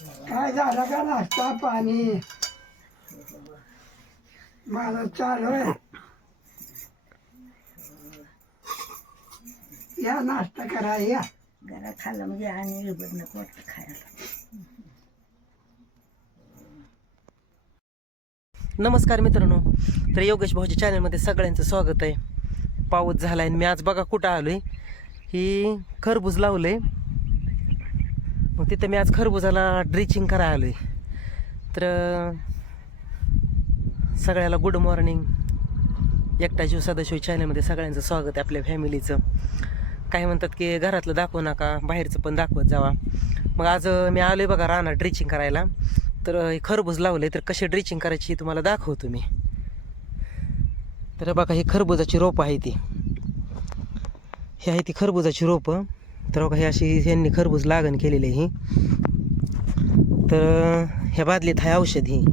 काय झालं का नाश्ता पाणी? माझं चालू आहे. या नाश्ता करा या. घरात खाल्लं म्हणजे आणि नको वाटतं खायला. नमस्कार मित्रांनो. तर योगेश भाऊच्या चॅनलमध्ये सगळ्यांचं स्वागत आहे. पाऊस झाला आहे मी आज बघा कुठं आलो आहे ही खरबूज लावलं आहे मग तिथं मी आज खरबुजाला ड्रिचिंग करायला आलो आहे तर सगळ्याला गुड मॉर्निंग एकटा जीव सदाशिव चॅनलमध्ये सगळ्यांचं स्वागत आहे आपल्या फॅमिलीचं काय म्हणतात की घरातलं दाखवू नका बाहेरचं पण दाखवत जावा. मग आज मी आलो आहे बघा राहणार ड्रिचिंग करायला. तर हे खरबूज लावले तर कशी ड्रिचिंग करायची तुम्हाला दाखवतो मी. तर बघा ही खरबुजाची रोपं आहे ती. ही आहे ती खरबुजाची रोपं. तर बघा ही अशी यांनी खरबूज लागण केलेली आहे ही. तर ह्या बादलीत आहे औषध ही.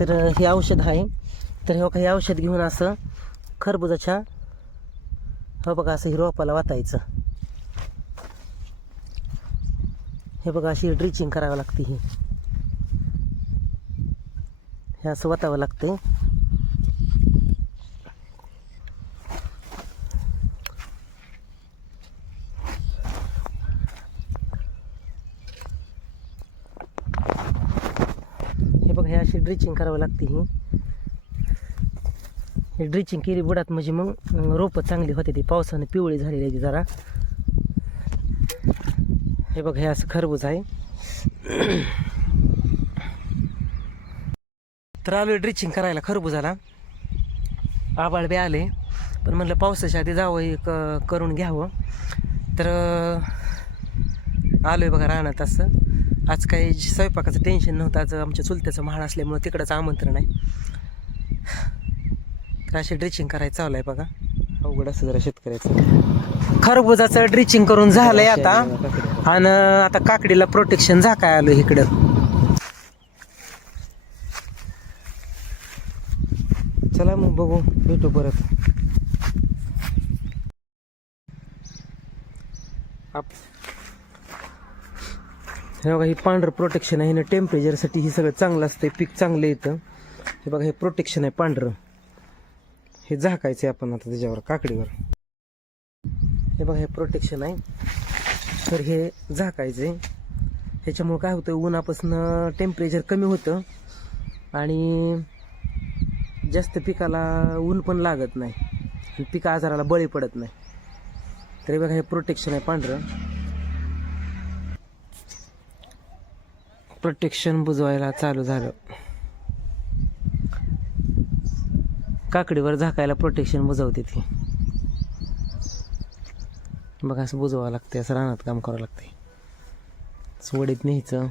तर हे औषध आहे. तर हे काही औषध घेऊन असं खरबुजाच्या हो बघा असं ही रोपाला वाटायचं हे बघा अशी ड्रिचिंग करावं लागते ही. हे असं वाटावं लागते अशी ड्रिचिंग करावं लागते ही. हे ड्रिचिंग केली बुडात म्हणजे मग रोपं चांगली होते ती. पावसाने पिवळी झालेली आहे ती जरा. हे बघ हे असं खरबूज आहे. तर आलो ड्रिचिंग करायला खरबुजाला. आबाळ बी आले. पण म्हणलं पावसाच्या आधी जावं हे क करून घ्यावं. तर आलो आहे बघा राहणार तसं आज काही स्वयंपाकाचं टेन्शन नव्हतं. आज आमच्या चुलत्याचं महाळ असल्यामुळं तिकडंच आमंत्रण आहे. तर अशी ड्रिचिंग करायचं चालू आहे बघा. अवघड असं जरा शेतकऱ्याचं. खरबुजाचं ड्रिचिंग करून झालंय आता. आणि आता काकडीला प्रोटेक्शन झाकाय आलो इकडं. चला मग बघू भेटू परत. आप- हे बघा हे पांढरं प्रोटेक्शन आहे. ना टेम्परेचरसाठी हे सगळं चांगलं असतं पीक चांगलं येतं. हे बघा हे प्रोटेक्शन आहे पांढरं. हे झाकायचं आहे आपण आता त्याच्यावर काकडीवर. हे बघा हे प्रोटेक्शन आहे. तर हे झाकायचं आहे ह्याच्यामुळं काय होतं उन्हापासून टेम्परेचर कमी होतं. आणि जास्त पिकाला ऊन पण लागत नाही. आणि पिका आजाराला बळी पडत नाही. तरी बघा हे प्रोटेक्शन आहे पांढरं. प्रोटेक्शन बुजवायला चालू झालं. काकडीवर झाकायला प्रोटेक्शन बुजवते ती. बघा असं बुजवावं लागते असं रानात काम करावं लागते वडीत न्यायचं.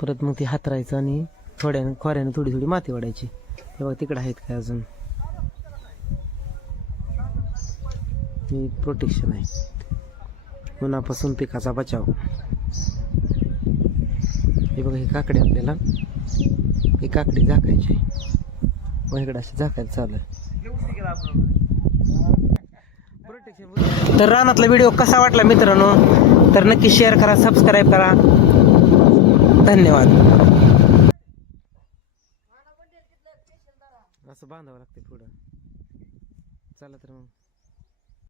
परत मग ती हातरायचं आणि थोड्यानं खोऱ्यानं थोडी थोडी माती वाढायची हे बघा तिकडं आहेत काय अजून? प्रोटेक्शन आहे. उन्हापासून पिकाचा बचाव. हे बघा ही काकडी आपल्याला ही काकडी झाकायची. मग इकडं अशी झाकायला चालू आहे तर रानातला व्हिडिओ कसा वाटला मित्रांनो? तर नक्की शेअर करा सबस्क्राईब करा. धन्यवाद. असं बांधावं लागते पुढं. चला तर मग.